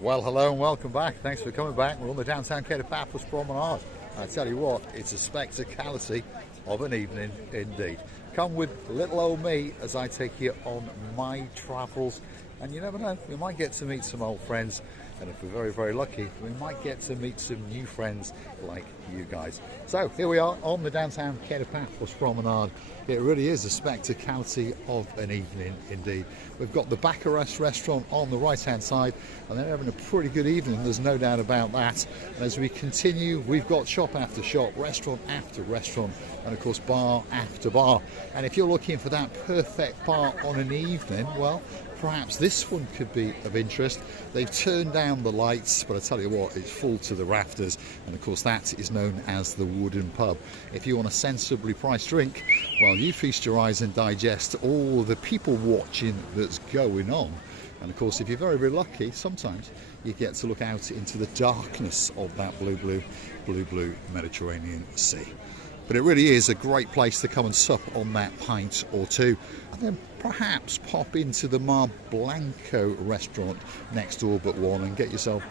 Well, hello and welcome back. Thanks for coming back. We're on the downtown Kato Paphos Promenade. I tell you what, it's a spectacality of an evening indeed. Come with little old me as I take you on my travels. And you never know, we might get to meet some old friends. And if we're very, very lucky, we might get to meet some new friends like you guys. So here we are on the downtown Kato Paphos Promenade. It really is a spectacality of an evening indeed. We've got the Baccarat restaurant on the right hand side, and they're having a pretty good evening, there's no doubt about that. And as we continue, we've got shop after shop, restaurant after restaurant, and of course bar after bar. And if you're looking for that perfect bar on an evening, well, perhaps this one could be of interest. They've turned down the lights, but I tell you what, it's full to the rafters, and of course that is known as the Wooden Pub. If you want a sensibly priced drink, well, you feast your eyes and digest all the people watching that's going on. And of course, if you're very, very lucky, sometimes you get to look out into the darkness of that blue Mediterranean Sea. But it really is a great place to come and sup on that pint or two, and then perhaps pop into the Mar Blanco restaurant next door but one and get yourself,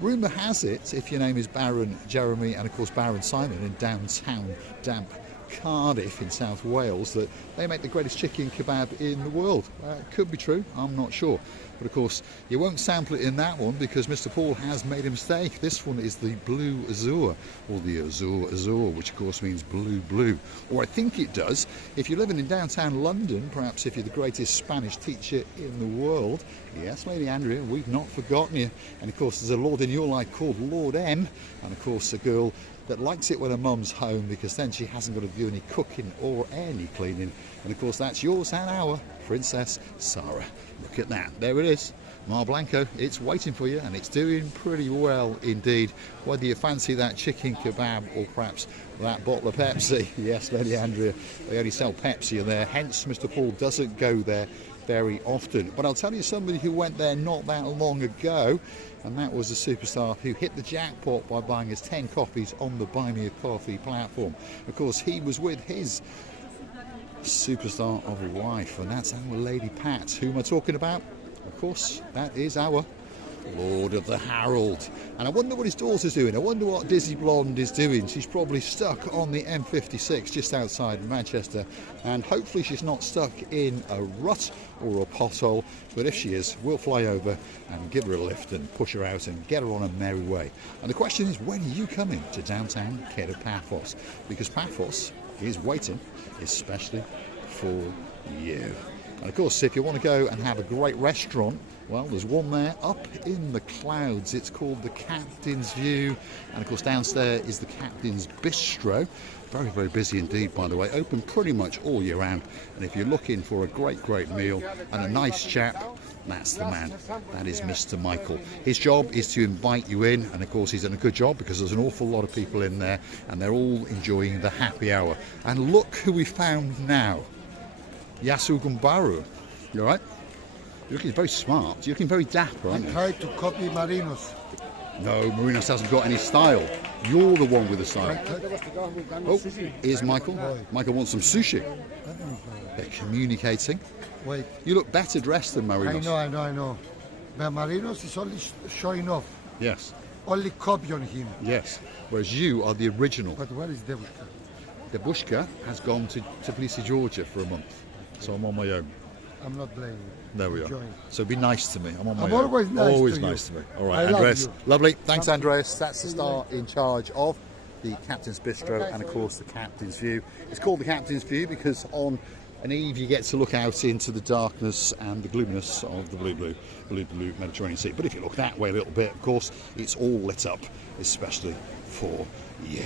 rumour has it, if your name is Baron Jeremy and of course Baron Simon in downtown damp Cardiff in South Wales, that they make the greatest chicken kebab in the world. It could be true, I'm not sure. But of course, you won't sample it in that one because Mr. Paul has made a mistake. This one is the Blue Azur, or the Azur, which of course means blue. Or I think it does. If you're living in downtown London, perhaps if you're the greatest Spanish teacher in the world, yes, Lady Andrea, we've not forgotten you. And of course, there's a lord in your life called Lord M, and of course a girl that likes it when her mum's home because then she hasn't got to do any cooking or any cleaning. And of course that's yours and our Princess Sarah. Look at that, there it is, Mar Blanco. It's waiting for you and it's doing pretty well indeed. Whether you fancy that chicken kebab or perhaps that bottle of Pepsi, yes, Lady Andrea, they only sell Pepsi in there, hence Mr. Paul doesn't go there very often. But I'll tell you somebody who went there not that long ago, and that was a superstar who hit the jackpot by buying us 10 copies on the Buy Me a Coffee platform. Of course, he was with his superstar of a wife, and that's our Lady Pat. Who am I talking about? Of course, that is our Lord of the Harold. And I wonder what his daughter's doing. I wonder what Dizzy Blonde is doing. She's probably stuck on the M56 just outside Manchester, and hopefully she's not stuck in a rut or a pothole, but if she is, we'll fly over and give her a lift and push her out and get her on a merry way. And the question is, when are you coming to downtown Kato Paphos? Because Paphos is waiting especially for you. And of course, if you want to go and have a great restaurant, well, there's one there up in the clouds. It's called the Captain's View. And of course, downstairs is the Captain's Bistro. Very, very busy indeed, by the way. Open pretty much all year round. And if you're looking for a great meal and a nice chap, that's the man. That is Mr. Michael. His job is to invite you in. And of course, he's done a good job because there's an awful lot of people in there and they're all enjoying the happy hour. And look who we found now. Yasu Gumbaru. You all right? You're looking very smart. You're looking very dapper, aren't you? I tried to copy Marinos. No, Marinos hasn't got any style. You're the one with the style. Oh, here's Michael. Michael wants some sushi. They're communicating. Wait. You look better dressed than Marinos. I know. But Marinos is only showing off. Yes. Only copy on him. Yes. Whereas you are the original. But where is Debushka? Debushka has gone to Tbilisi, Georgia for a month. So I'm on my own. I'm not blaming you. There we are. So be nice to me. I'm on my own. Always nice Always to nice you. to me. All right, I Andreas. love you. Lovely. Thanks, Andreas. That's the star in charge of the Captain's Bistro and, of course, the Captain's View. It's called the Captain's View because on an eve you get to look out into the darkness and the gloominess of the blue Mediterranean Sea. But if you look that way a little bit, of course, it's all lit up, especially for you.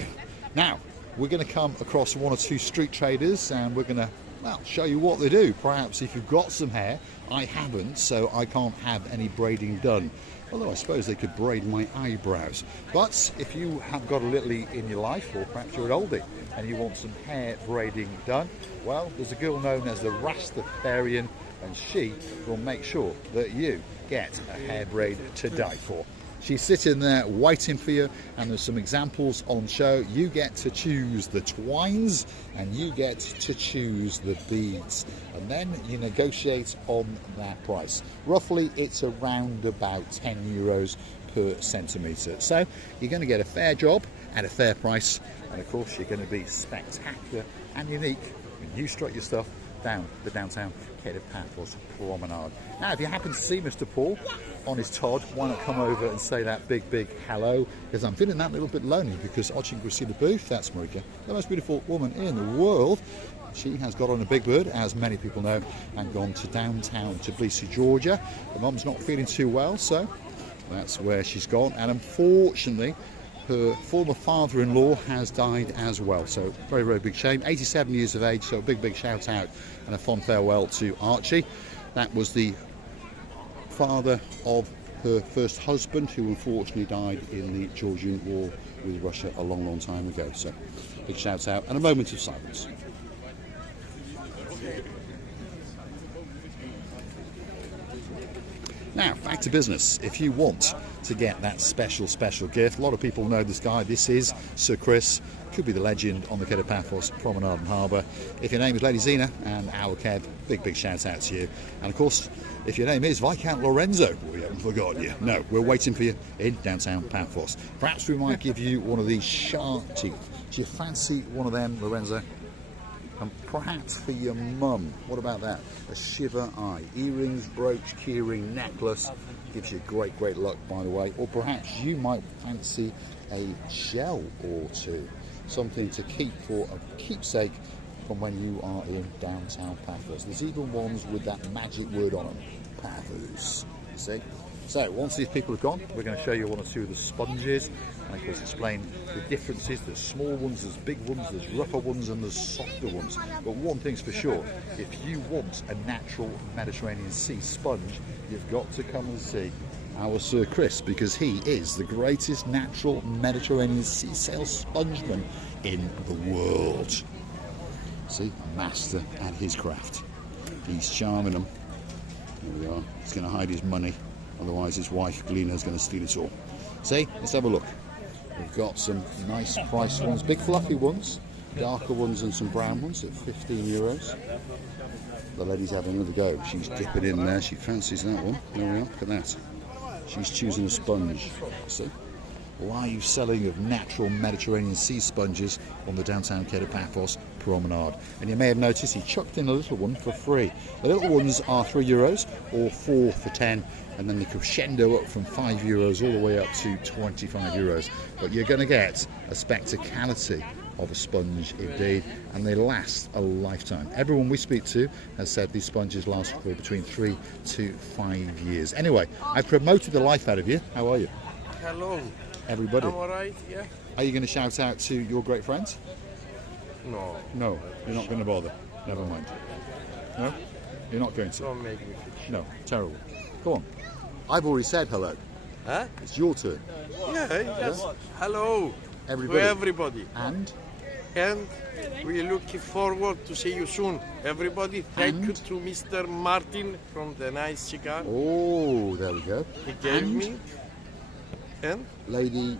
Now, we're going to come across one or two street traders and we're going to, well, show you what they do. Perhaps if you've got some hair, I haven't, so I can't have any braiding done. Although I suppose they could braid my eyebrows. But if you have got a littlie in your life, or perhaps you're an oldie and you want some hair braiding done, well, there's a girl known as the Rastafarian, and she will make sure that you get a hair braid to die for. She's sitting there waiting for you, and there's some examples on show. You get to choose the twines and you get to choose the beads, and then you negotiate on that price. Roughly it's around about 10 euros per centimetre. So you're going to get a fair job at a fair price, and of course you're going to be spectacular and unique when you strut your stuff down the downtown Kato Paphos Promenade. Now, if you happen to see Mr. Paul on his Todd, why not come over and say that big hello, because I'm feeling that little bit lonely, because watching Christina Booth, that's Marika, the most beautiful woman in the world. She has got on a big bird, as many people know, and gone to downtown Tbilisi, Georgia. Her mum's not feeling too well, so that's where she's gone, and unfortunately her former father-in-law has died as well, so very, very big shame. 87 years of age, so a big shout out and a fond farewell to Archie. That was the father of her first husband, who unfortunately died in the Georgian war with Russia a long time ago. So big shout out and a moment of silence. Now, back to business. If you want to get that special gift, a lot of people know this guy. This is Sir Chris, could be the legend on the Kato Paphos Promenade and Harbour. If your name is Lady Zena and our Kev, big shout out to you. And of course, if your name is Viscount Lorenzo, we haven't forgotten you. No, we're waiting for you in downtown Paphos. Perhaps we might give you one of these shark teeth. Do you fancy one of them, Lorenzo? And perhaps for your mum, what about that? A shiver eye, earrings, brooch, keyring, necklace. Gives you great luck, by the way. Or perhaps you might fancy a shell or two, something to keep for a keepsake from when you are in downtown Paphos. There's even ones with that magic word on them, Paphos. You see? So once these people have gone, we're going to show you one or two of the sponges, and of course explain the differences. There's small ones, there's big ones, there's rougher ones and there's softer ones. But one thing's for sure, if you want a natural Mediterranean Sea sponge, you've got to come and see our Sir Chris, because he is the greatest natural Mediterranean sea sail spongeman in the world. See, a master at his craft. He's charming them. There we are. He's going to hide his money. Otherwise his wife Glina is going to steal it all. See, let's have a look. We've got some nice priced ones, big fluffy ones, darker ones and some brown ones at 15 euros. The lady's having another go. She's dipping in there. She fancies that one. There we are. Look at that. She's choosing a sponge. See? Live selling of natural Mediterranean sea sponges on the downtown Kato Paphos Promenade. And you may have noticed he chucked in a little one for free. The little ones are €3 or 4 for 10, and then they crescendo up from €5 all the way up to €25. But you're going to get a spectacality of a sponge indeed, and they last a lifetime. Everyone we speak to has said these sponges last for between 3 to 5 years. Anyway, I've promoted the life out of you. How are you? Hello. Everybody. I'm alright, yeah. Are you going to shout out to your great friends? No. No, you're not going to bother. Never mind. No? You're not going to? Don't make me fish. No, terrible. Go on. I've already said hello. Huh? It's your turn. Yeah, yes. Hello Everybody. to everybody. And? And we're looking forward to see you soon. Everybody, thank you to Mr. Martin from the nice cigar Oh, there we go. he gave And? me. And Lady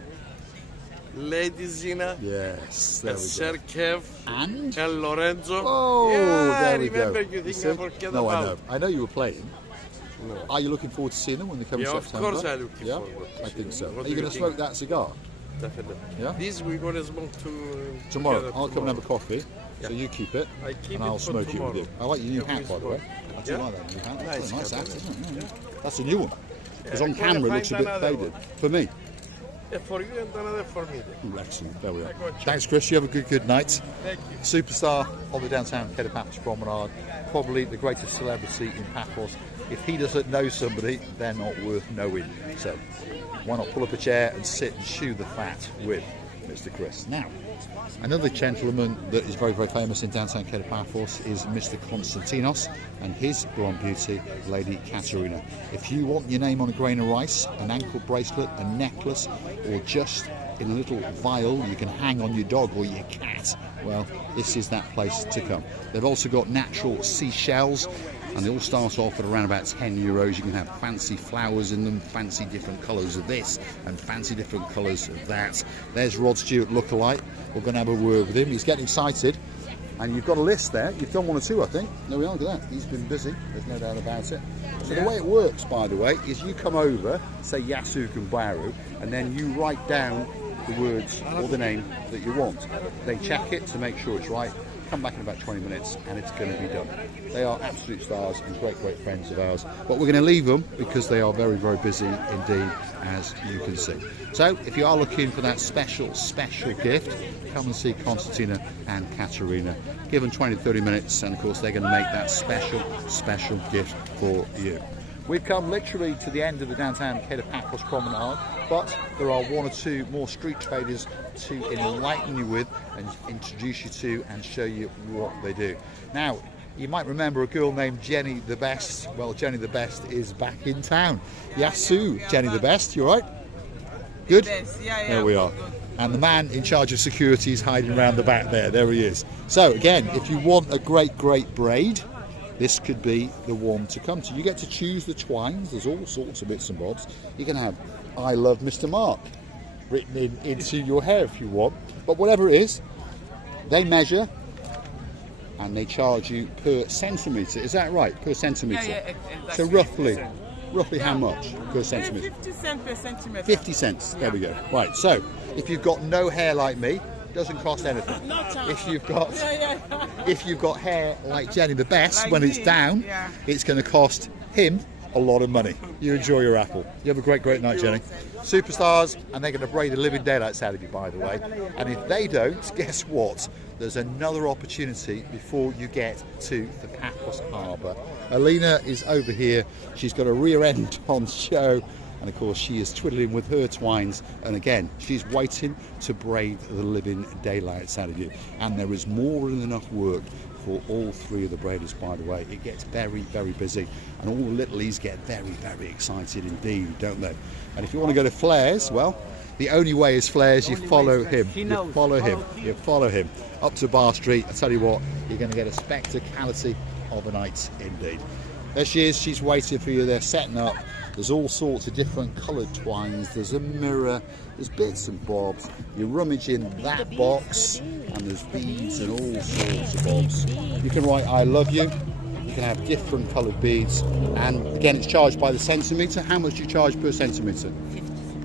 Zina, Yes, there and we Sir go. Kev, And? Lorenzo. Oh, yeah, there we remember go. you think see? I forget No, about. I know you were playing. No. Are you looking forward to seeing them when they come Yeah, in of September? course I'm looking Yeah? forward to I see think them. so. What Are do you you going to think? smoke that cigar? Definitely. Yeah? This we're gonna smoke Tomorrow. together I'll come and have a tomorrow. coffee. So you keep it, I keep and it I'll for smoke it tomorrow. with you. I like your new Yeah, hat, we by the way. smoke. I do Yeah? like that new hat. Nice That's a nice hat, hat, isn't it? Yeah. That's a new one. Because on I'm gonna camera it looks a find bit another faded. one. For me. Yeah, for you and another for me. Excellent. There we are. go check. Thanks, Chris. You have a good night. Thank you. Superstar on the downtown Kato Paphos Promenade. Probably the greatest celebrity in Paphos. If he doesn't know somebody, they're not worth knowing. So why not pull up a chair and sit and chew the fat with Mr. Chris. Now, another gentleman that is very famous in downtown Kato Paphos is Mr. Konstantinos and his blonde beauty, Lady Katerina. If you want your name on a grain of rice, an ankle bracelet, a necklace, or just in a little vial you can hang on your dog or your cat, well, this is that place to come. They've also got natural seashells and they all start off at around about €10. You can have fancy flowers in them, fancy different colours of this and fancy different colours of that. There's Rod Stewart lookalike. We're going to have a word with him. He's getting excited. And you've got a list there. You've done one or two, I think. There we are, look at that. He's been busy. There's no doubt about it. So the way it works, by the way, is you come over, say Yasu Kumbaru, and then you write down the words or the name that you want. They check it to make sure it's right. Come back in about 20 minutes and it's going to be done. They are absolute stars and great friends of ours. But we're going to leave them because they are very busy indeed, as you can see. So if you are looking for that special gift, come and see Constantina and Katerina. Give them 20 to 30 minutes and of course they're going to make that special gift for you. We've come literally to the end of the downtown Kato Paphos Promenade, but there are one or two more street traders to enlighten you with and introduce you to and show you what they do. Now, you might remember a girl named Jenny the Best. Well, Jenny the Best is back in town. Yasu, Jenny the Best, you all right? Good? Yeah, there we are. And the man in charge of security is hiding around the back there. There he is. So again, if you want a great braid, this could be the one to come to. You get to choose the twines. There's all sorts of bits and bobs. You can have "I love Mr. Mark" written into your hair if you want. But whatever it is, they measure and they charge you per centimetre. Is that right? Per centimetre? Yeah, so roughly how much per centimetre? 50 cents per centimetre. 50 cents. There we go. Right. So if you've got no hair like me, doesn't cost anything. If you've got hair like Jenny the Best, like when it's down, it's going to cost him a lot of money. You enjoy your apple. You have a great night, Jenny. Superstars, and they're going to braid the living daylights out of you, by the way. And if they don't, guess what? There's another opportunity before you get to the Paphos Harbour. Alina is over here. She's got a rear end on show. And of course she is twiddling with her twines, and again she's waiting to braid the living daylights out of you. And there is more than enough work for all three of the braiders, by the way. It gets very busy, and all the littlies get very excited indeed, don't they? And if you want to go to Flares, well, the only way is Flares. You follow him. You follow him up to Bar Street. I tell you what, you're going to get a spectacality of a night indeed. There she is. She's waiting for you. They're setting up. There's all sorts of different coloured twines. There's a mirror. There's bits and bobs. You rummage in that box, and there's beads and all sorts of bobs. You can write "I love you." You can have different coloured beads, and again, it's charged by the centimetre. How much do you charge per centimetre?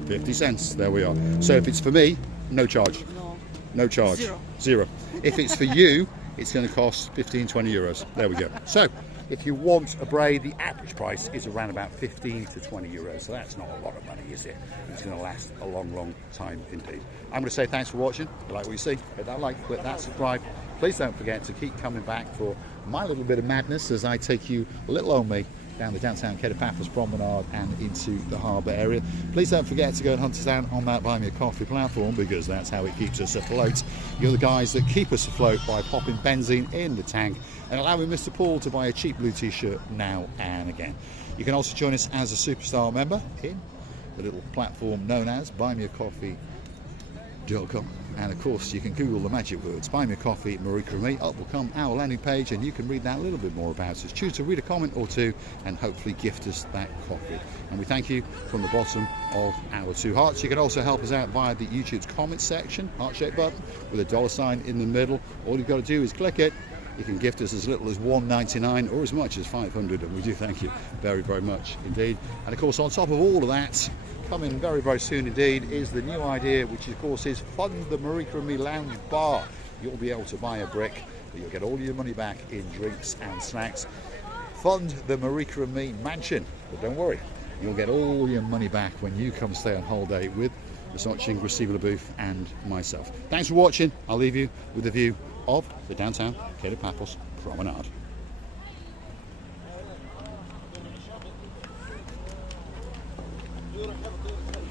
50 cents. There we are. So if it's for me, no charge. No charge. Zero. If it's for you, it's going to cost 15-20 euros. There we go. So if you want a braid, the average price is around about 15 to 20 euros. So that's not a lot of money, is it? It's going to last a long time indeed. I'm going to say thanks for watching. If you like what you see, hit that like, click that subscribe. Please don't forget to keep coming back for my little bit of madness as I take you, little old me, down the downtown Kato Paphos Promenade and into the harbour area. Please don't forget to go and hunt us down on that Buy Me a Coffee platform, because that's how it keeps us afloat. You're the guys that keep us afloat by popping benzene in the tank and allowing Mr. Paul to buy a cheap blue t-shirt now and again. You can also join us as a Superstar member in the little platform known as buymeacoffee.com. And of course you can Google the magic words "Buy Me a Coffee, Marika and me." Up will come our landing page, and you can read that a little bit more about us. Choose to read a comment or two and hopefully gift us that coffee. And we thank you from the bottom of our two hearts. You can also help us out via the YouTube's comment section, heart-shaped button with a $ in the middle. All you've got to do is click it. You can gift us as little as $1.99 or as much as $500, and we do thank you very much indeed. And of course, on top of all of that, coming very soon indeed is the new idea, which of course is Fund the Marika and Me Lounge Bar. You'll be able to buy a brick, but you'll get all your money back in drinks and snacks. Fund the Marika and Me Mansion, but don't worry, you'll get all your money back when you come stay on holiday with Versace, Graceva LaBouffe and myself. Thanks for watching. I'll leave you with a view of the downtown Kato Paphos Promenade. Beautiful.